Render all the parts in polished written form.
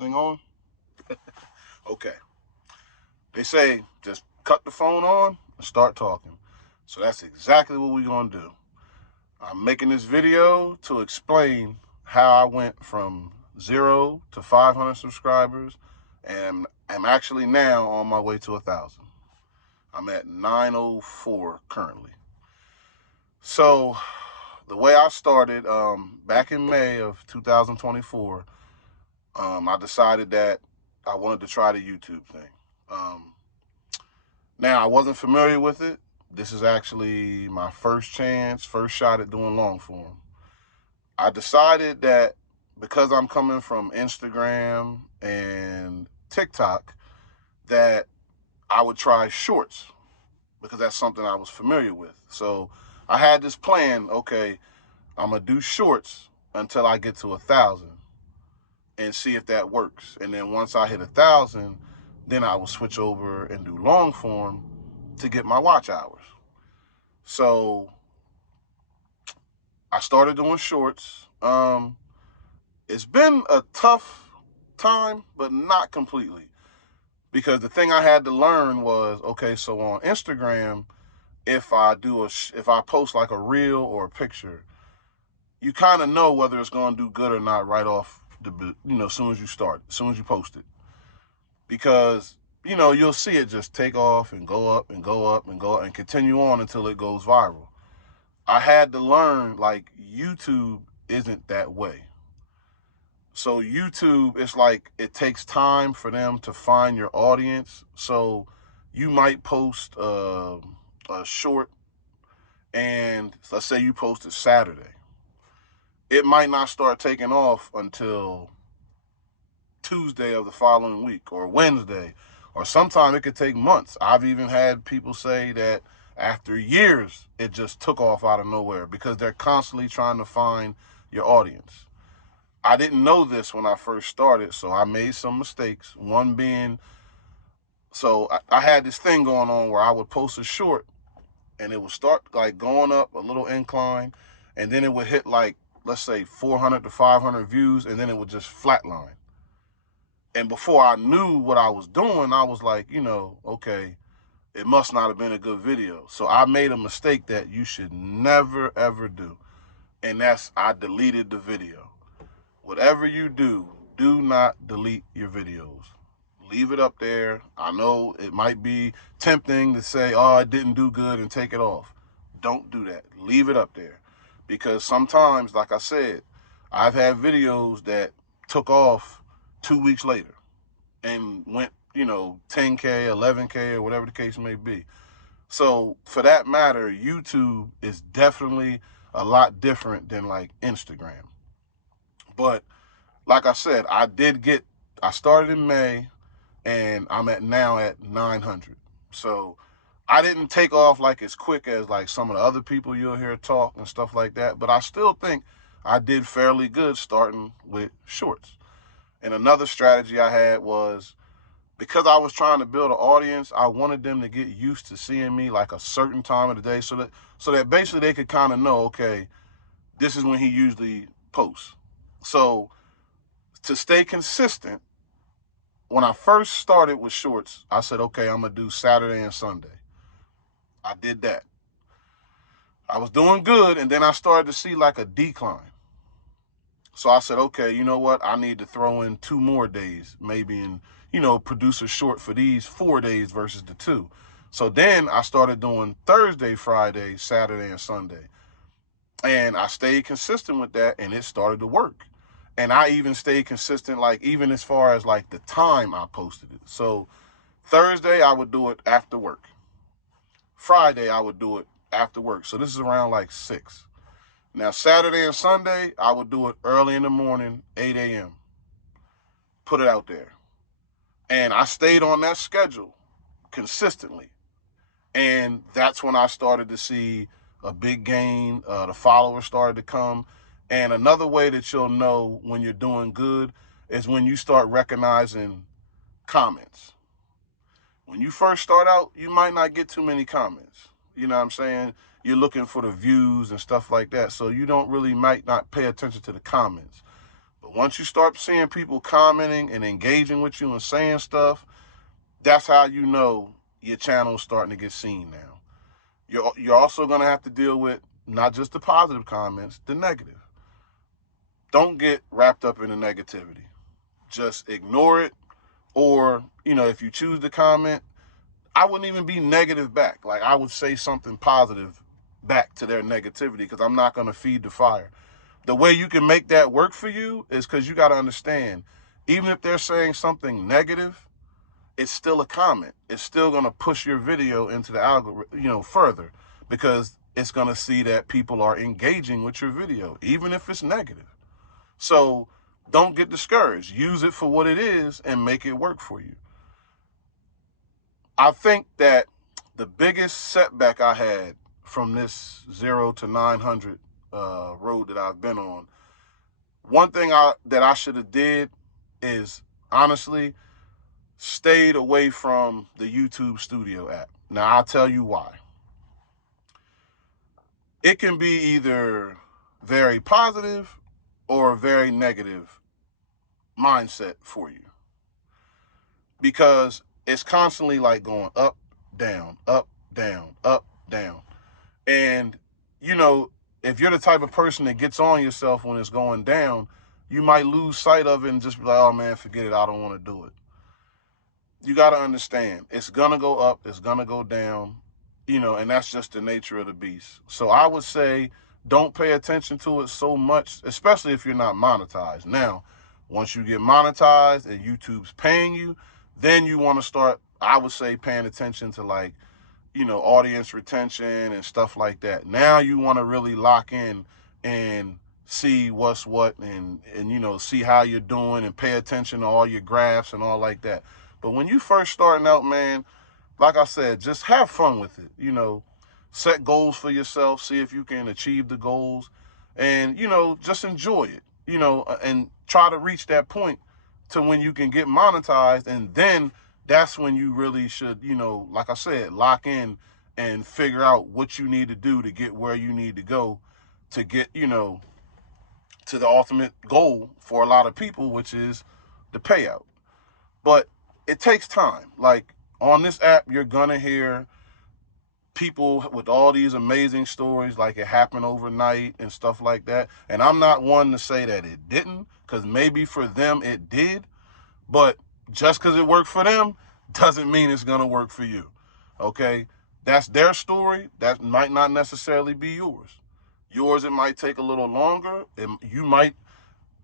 thing on? Okay. They say just cut the phone on and start talking. So that's exactly what we're going to do. I'm making this video to explain how I went from 0 to 500 subscribers, and I'm actually now on my way to 1,000. I'm at 904 currently. So the way I started, back in May of 2024, I decided that I wanted to try the YouTube thing. Now, I wasn't familiar with it. This is actually my first shot at doing long form. I decided that because I'm coming from Instagram and TikTok, that I would try shorts because that's something I was familiar with. So I had this plan, okay, I'm going to do shorts until I get to 1,000 and see if that works. And then once I hit 1,000, then I will switch over and do long form to get my watch hours. So I started doing shorts. It's been a tough time, but not completely. Because the thing I had to learn was, okay, so on Instagram, if I post like a reel or a picture, you kind of know whether it's going to do good or not right off as soon as you start, as soon as you post it. Because, you'll see it just take off and go up and go up and go up and continue on until it goes viral. I had to learn, like, YouTube isn't that way. So YouTube, it's like it takes time for them to find your audience. So you might post a short, and let's say you posted Saturday. It might not start taking off until Tuesday of the following week or Wednesday, or sometimes it could take months. I've even had people say that after years, it just took off out of nowhere because they're constantly trying to find your audience. I didn't know this when I first started, so I made some mistakes. One being, so I had this thing going on where I would post a short and it would start like going up a little incline, and then it would hit like, let's say 400 to 500 views, and then it would just flatline. And before I knew what I was doing, I was like, okay, it must not have been a good video. So I made a mistake that you should never, ever do. And that's, I deleted the video. Whatever you do not delete your videos. Leave it up there. I know it might be tempting to say, oh, it didn't do good and take it off. Don't do that. Leave it up there. Because sometimes, like I said, I've had videos that took off 2 weeks later and went, 10K, 11K, or whatever the case may be. So for that matter, YouTube is definitely a lot different than like Instagram. But like I said, I started in May and I'm now at 900. So I didn't take off like as quick as like some of the other people you'll hear talk and stuff like that, but I still think I did fairly good starting with shorts. And another strategy I had was, because I was trying to build an audience, I wanted them to get used to seeing me like a certain time of the day, so that basically they could kind of know, okay, this is when he usually posts. So to stay consistent, when I first started with shorts, I said, okay, I'm going to do Saturday and Sunday. I did that. I was doing good, and then I started to see like a decline. So I said, okay, you know what? I need to throw in 2 more days, maybe, and, produce a short for these 4 days versus the 2. So then I started doing Thursday, Friday, Saturday, and Sunday. And I stayed consistent with that, and it started to work. And I even stayed consistent, like, even as far as like the time I posted it. So Thursday, I would do it after work. Friday, I would do it after work. So this is around like 6. Now, Saturday and Sunday, I would do it early in the morning, 8 a.m. Put it out there. And I stayed on that schedule consistently. And that's when I started to see a big gain. The followers started to come. And another way that you'll know when you're doing good is when you start recognizing comments. When you first start out, you might not get too many comments. You know what I'm saying? You're looking for the views and stuff like that. So you might not pay attention to the comments. But But once you start seeing people commenting and engaging with you and saying stuff, that's how you know your channel is starting to get seen now. You're also going to have to deal with not just the positive comments, the negative. Don't get wrapped up in the negativity. Just ignore it. Or, if you choose to comment, I wouldn't even be negative back. Like, I would say something positive back to their negativity, because I'm not going to feed the fire. The way you can make that work for you is because you got to understand, even if they're saying something negative, it's still a comment. It's still going to push your video into the algorithm, further, because it's going to see that people are engaging with your video, even if it's negative. So don't get discouraged. Use it for what it is and make it work for you. I think that the biggest setback I had from this 0 to 900 road that I've been on, one thing that I should have did is, honestly, stayed away from the YouTube Studio app. Now, I'll tell you why. It can be either very positive or a very negative mindset for you, because it's constantly like going up, down, up, down, up, down. And, if you're the type of person that gets on yourself when it's going down, you might lose sight of it and just be like, oh man, forget it, I don't want to do it. You got to understand, it's going to go up, it's going to go down, and that's just the nature of the beast. So I would say don't pay attention to it so much, especially if you're not monetized. Now, once you get monetized and YouTube's paying you, then you want to start, I would say, paying attention to like, audience retention and stuff like that. Now you want to really lock in and see what's what, and see how you're doing and pay attention to all your graphs and all like that. But when you first starting out, man, like I said, just have fun with it. Set goals for yourself, see if you can achieve the goals, and, just enjoy it, and try to reach that point to when you can get monetized. And then that's when you really should, like I said, lock in and figure out what you need to do to get where you need to go to get, to the ultimate goal for a lot of people, which is the payout. But it takes time. Like, on this app, you're going to hear people with all these amazing stories, like it happened overnight and stuff like that. And I'm not one to say that it didn't, because maybe for them it did. But just because it worked for them doesn't mean it's going to work for you. Okay? That's their story. That might not necessarily be yours. Yours, it might take a little longer. You might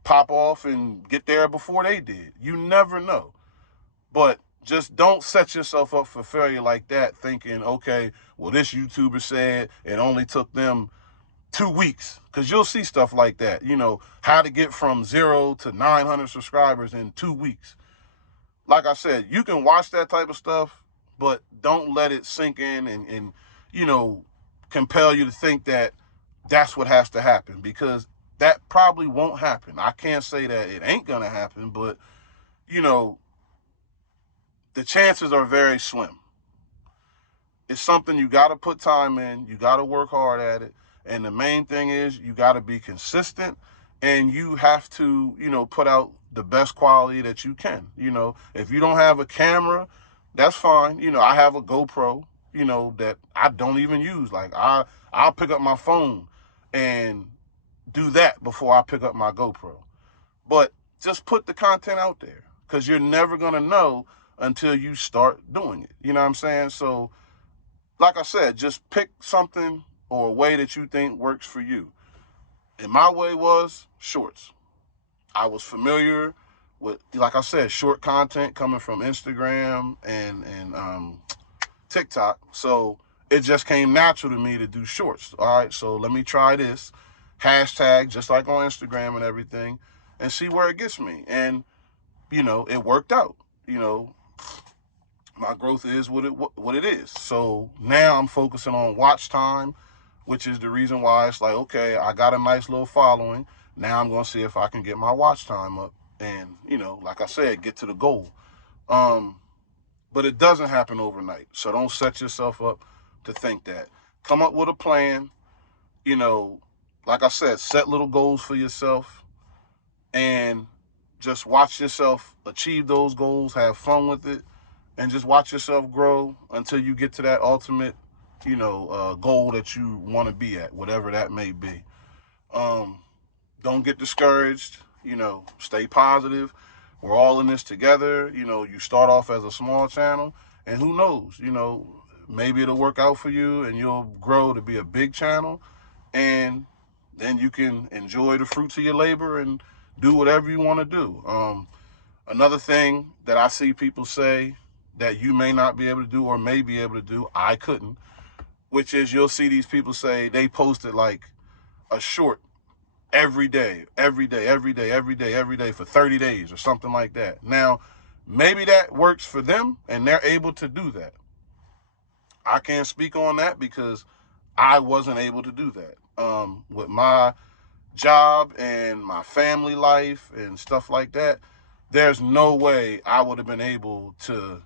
pop off and get there before they did. You never know. But just don't set yourself up for failure like that, thinking, okay, well, this YouTuber said it only took them 2 weeks. Because you'll see stuff like that. How to get from 0 to 900 subscribers in 2 weeks. Like I said, you can watch that type of stuff, but don't let it sink in and compel you to think that that's what has to happen, because that probably won't happen. I can't say that it ain't going to happen, but, the chances are very slim. It's something you got to put time in. You got to work hard at it. And the main thing is you got to be consistent, and you have to, put out the best quality that you can. If you don't have a camera, that's fine. I have a GoPro, that I don't even use. Like, I'll pick up my phone and do that before I pick up my GoPro. But just put the content out there, because you're never going to know until you start doing it. You know what I'm saying? So, like I said, just pick something or a way that you think works for you. And my way was shorts. I was familiar with, like I said, short content coming from Instagram and TikTok. So it just came natural to me to do shorts. All right, so let me try this hashtag, just like on Instagram and everything, and see where it gets me. And, it worked out. My growth is what it is. So now I'm focusing on watch time, which is the reason why it's like, okay, I got a nice little following. Now I'm going to see if I can get my watch time up and, like I said, get to the goal. But it doesn't happen overnight. So don't set yourself up to think that. Come up with a plan, like I said, set little goals for yourself and just watch yourself achieve those goals, have fun with it, and just watch yourself grow until you get to that ultimate, goal that you want to be at, whatever that may be. Um, don't get discouraged. Stay positive. We're all in this together. You start off as a small channel, and who knows, maybe it'll work out for you and you'll grow to be a big channel, and then you can enjoy the fruits of your labor and do whatever you want to do. Another thing that I see people say that you may not be able to do or may be able to do, I couldn't, which is you'll see these people say they posted like a short every day for 30 days or something like that. Now, maybe that works for them and they're able to do that. I can't speak on that because I wasn't able to do that. With my job and my family life and stuff like that, there's no way I would have been able to,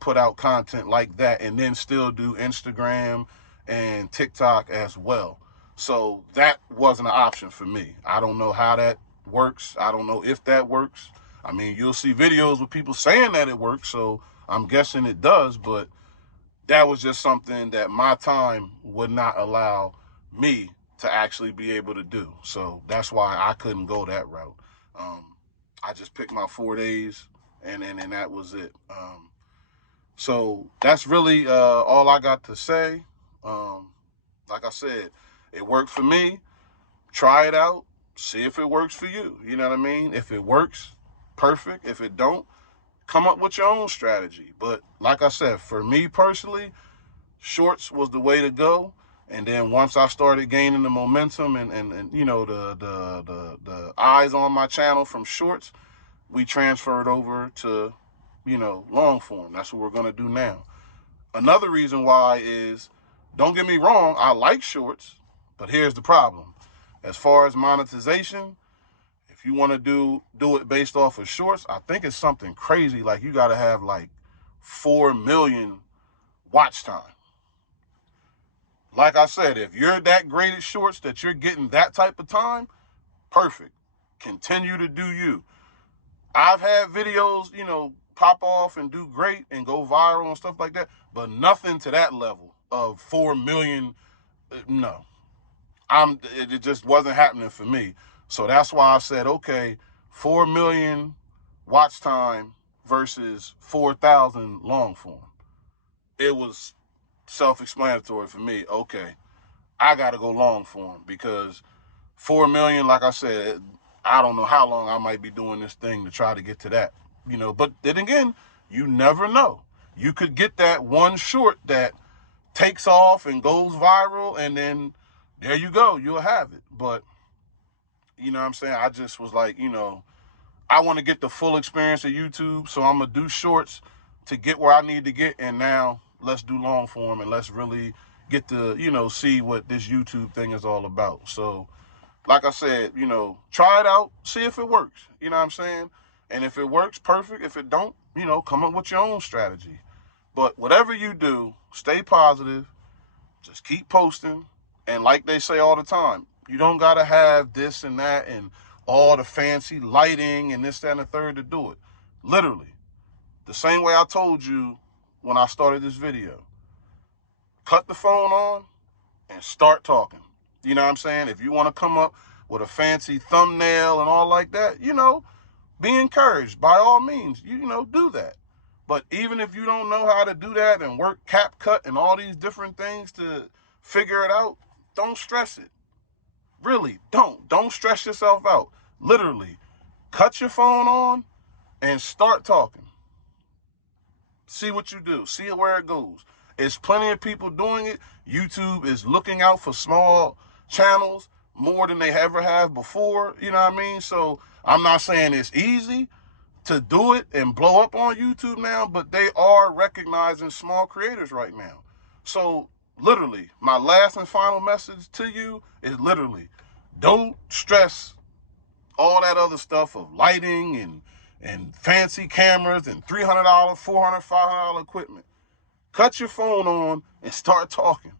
put out content like that and then still do Instagram and TikTok as well. So that wasn't an option for me. I don't know how that works. I don't know if that works. I mean, you'll see videos with people saying that it works, so I'm guessing it does, but that was just something that my time would not allow me to actually be able to do. So that's why I couldn't go that route. I just picked my 4 days and that was it. So that's really all I got to say. Like I said, it worked for me. Try it out. See if it works for you. You know what I mean? If it works, perfect. If it don't, come up with your own strategy. But like I said, for me personally, shorts was the way to go. And then once I started gaining the momentum and the eyes on my channel from shorts, we transferred over to, long form. That's what we're going to do now. Another reason why is, don't get me wrong, I like shorts, but here's the problem. As far as monetization, if you want to do it based off of shorts, I think it's something crazy. Like you got to have like 4 million watch time. Like I said, if you're that great at shorts that you're getting that type of time, perfect. Continue to do you. I've had videos, pop off and do great and go viral and stuff like that, but nothing to that level of 4 million. No, it just wasn't happening for me. So that's why I said, okay, 4 million watch time versus 4,000 long form. It was self-explanatory for me. Okay, I got to go long form because 4 million, like I said, I don't know how long I might be doing this thing to try to get to that, but then again, you never know. You could get that one short that takes off and goes viral, and then there you go, you'll have it. But, you know what I'm saying? I just was like, I want to get the full experience of YouTube, so I'm going to do shorts to get where I need to get, and now let's do long form and let's really get to, see what this YouTube thing is all about. So, like I said, try it out, see if it works. You know what I'm saying? And if it works, perfect. If it don't, come up with your own strategy. But whatever you do, stay positive. Just keep posting. And like they say all the time, you don't got to have this and that and all the fancy lighting and this, that, and the third to do it. Literally. The same way I told you when I started this video. Cut the phone on and start talking. You know what I'm saying? If you want to come up with a fancy thumbnail and all like that, be encouraged. By all means, do that. But even if you don't know how to do that and work CapCut and all these different things to figure it out, don't stress it. Really, don't. Don't stress yourself out. Literally, cut your phone on and start talking. See what you do. See where it goes. There's plenty of people doing it. YouTube is looking out for small channels more than they ever have before. You know what I mean? So I'm not saying it's easy to do it and blow up on YouTube now, but they are recognizing small creators right now. So literally, my last and final message to you is literally, don't stress all that other stuff of lighting and fancy cameras and $300, $400, $500 equipment. Cut your phone on and start talking.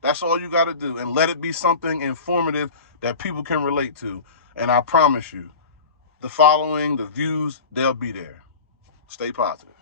That's all you got to do. And let it be something informative that people can relate to. And I promise you, the following, the views, they'll be there. Stay positive.